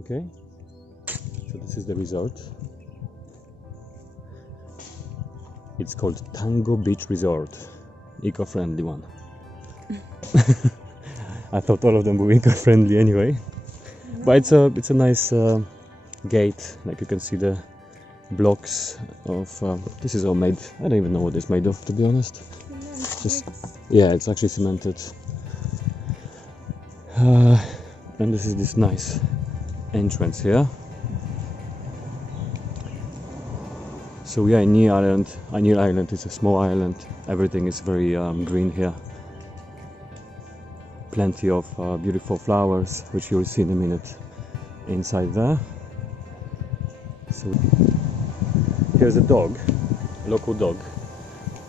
Okay, so this is the resort. It's called Tango Beach Resort, eco-friendly one. I thought all of them were eco-friendly anyway, but it's a nice gate. Like you can see the blocks of this is all made. I don't even know what it's made of, to be honest. Just yeah, it's actually cemented. And this is this nice entrance here. So we are in Near Island. Near Island is a small island. Everything is very green here. Plenty of beautiful flowers, which you'll see in a minute inside there. So here's a dog, a local dog.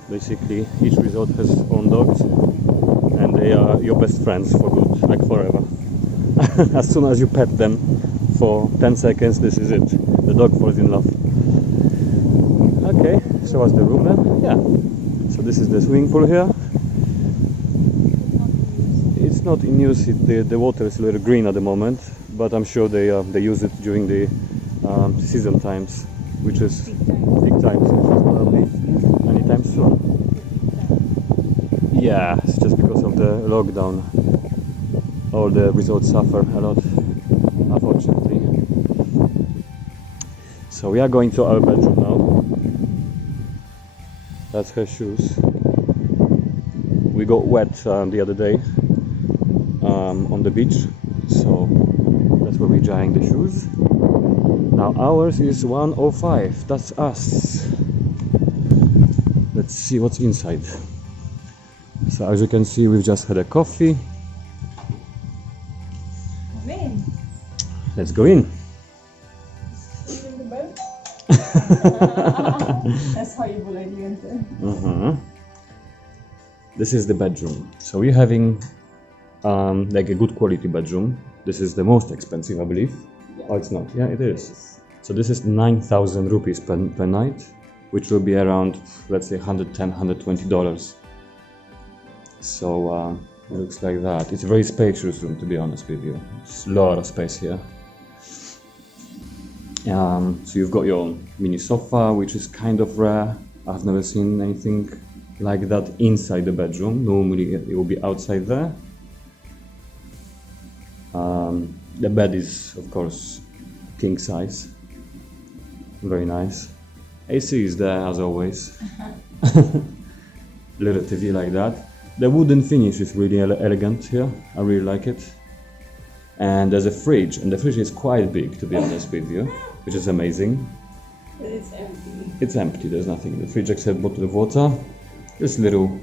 Basically, each resort has its own dogs, and they are your best friends for good, like forever. As soon as you pet them for 10 seconds, this is it. The dog falls in love. Okay, show us the room then. Yeah. So this is the swimming pool here. It's not in use. The water is a little green at the moment, but I'm sure they use it during the season times, which is peak times, which is probably anytime soon. Yeah, it's just because of the lockdown. All the resorts suffer a lot, unfortunately. So we are going to our bedroom now. That's her shoes. We got wet the other day on the beach, so that's where we're drying the shoes. Now ours is 105. That's us. Let's see what's inside. So as you can see, we've just had a coffee. Come in. Let's go in. Sleep in the bed. That's how you will enter. This is the bedroom. So we're having like a good quality bedroom. This is the most expensive, I believe. Yeah. Oh, it's not. Yeah, it is. So this is 9,000 rupees per night, which will be around, let's say, $110, $120. So it looks like that. It's a very spacious room, to be honest with you. It's a lot of space here. So you've got your mini sofa, which is kind of rare. I've never seen anything like that inside the bedroom. Normally it will be outside there. The bed is, of course, king size. Very nice. AC is there as always. Little TV like that. The wooden finish is really elegant here. I really like it. And there's a fridge, and the fridge is quite big, to be honest with you, which is amazing. But it's empty. It's empty, there's nothing in the fridge except bottle of water. This little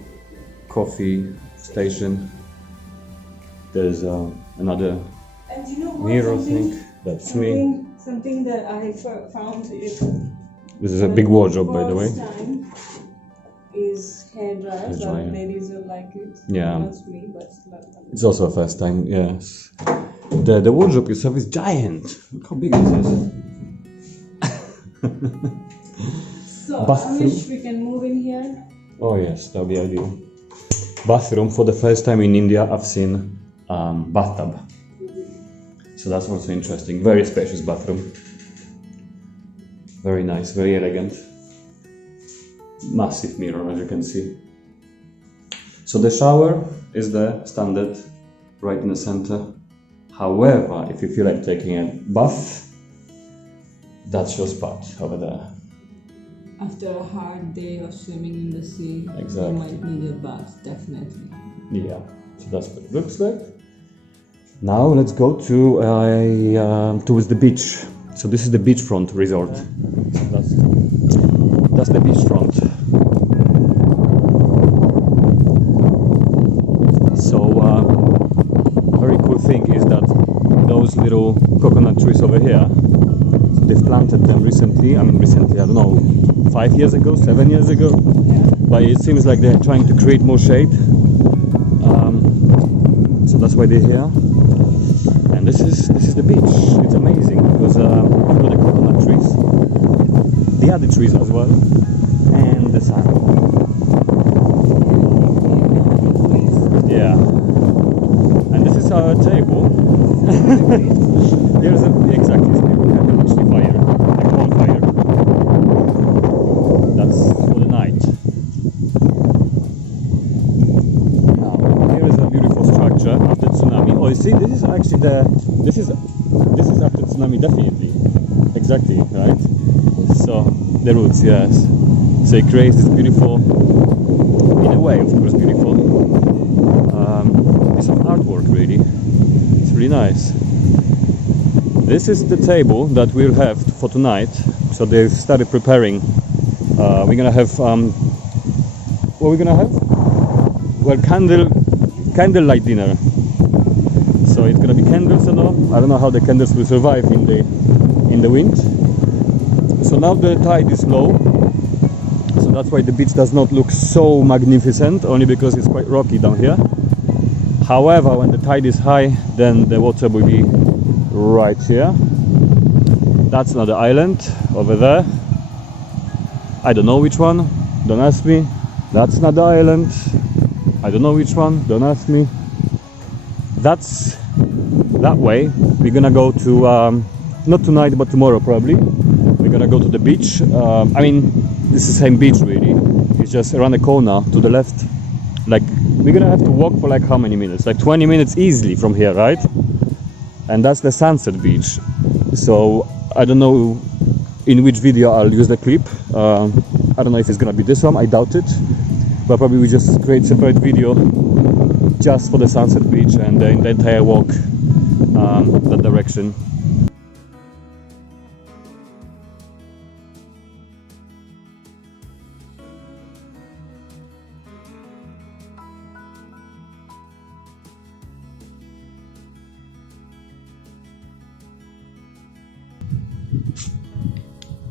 coffee station. There's another And you know what? mirror thing. That's swing. Something that I found is. This is a big wardrobe, by the way. Time is hair dryer. So dryer. ladies will like it. Yeah. Not me, but It's also a first time, yes. The wardrobe itself is giant. Look how big this is. So Bathroom. I wish we can move in here. Oh yes, that'll be ideal. Bathroom. For the first time in India, I've seen bathtub. So that's also interesting. Very spacious bathroom. Very nice, very elegant. Massive mirror, as you can see. So the shower is the standard, right in the center. However, if you feel like taking a bath, that's your spot over there. After a hard day of swimming in the sea, Exactly. you might need a bath, definitely. Yeah, so that's what it looks like. Now let's go to towards the beach. So this is the Beachfront Resort. That's the beachfront. So very cool thing is that those little coconut trees over here, so they've planted them recently. I mean recently, I don't know, 5 years ago, 7 years ago. Yeah. But it seems like they're trying to create more shade. So that's why they're here. And this is the beach. It's amazing because you've got the coconut trees, the other trees as well, and the sun. Yeah. And this is our table. Here's exactly, actually fire, like bonfire. That's for the night. Now, here is a beautiful structure after tsunami. Oh, you see, this is actually this is after tsunami, definitely. Exactly, right? So, the roots, yes. So it creates this beautiful, in a way, of course, beautiful piece of artwork, really. It's really nice. This is the table that we'll have for tonight. So they've started preparing. We're gonna have what we're gonna have? Well, candlelight dinner. So it's gonna be candles and all. I don't know how the candles will survive in the wind. So now the tide is low. So that's why the beach does not look so magnificent, only because it's quite rocky down here. However, when the tide is high, then the water will be right here. That's another island over there. I don't know which one, don't ask me. That's another island. I don't know which one, don't ask me. That's that way. We're gonna go to, not tonight, but tomorrow probably. We're gonna go to the beach. I mean, this is the same beach really. It's just around the corner to the left. Like, we're gonna have to walk for like how many minutes? Like 20 minutes easily from here, right? And that's the Sunset Beach. So I don't know in which video I'll use the clip. I don't know if it's gonna be this one, I doubt it. But probably we just create a separate video just for the Sunset Beach and the entire walk that direction.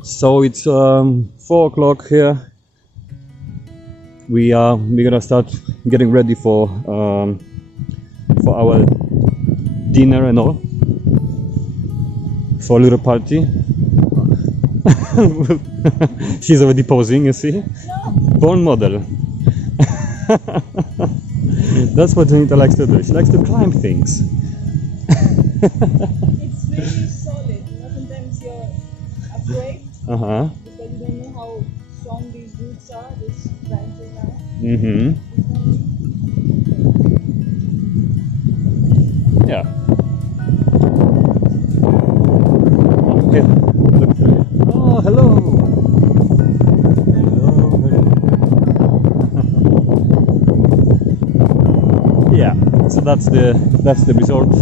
So it's 4 o'clock here. We're gonna start getting ready for our dinner and all, for a little party. She's already posing, you see. Born model. That's what Janita likes to do. She likes to climb things. It's really solid. You know, sometimes you're afraid because you don't know how strong these roots are, these branches are. Yeah. Okay. Look through it. Oh, hello. Yeah. So that's the resort.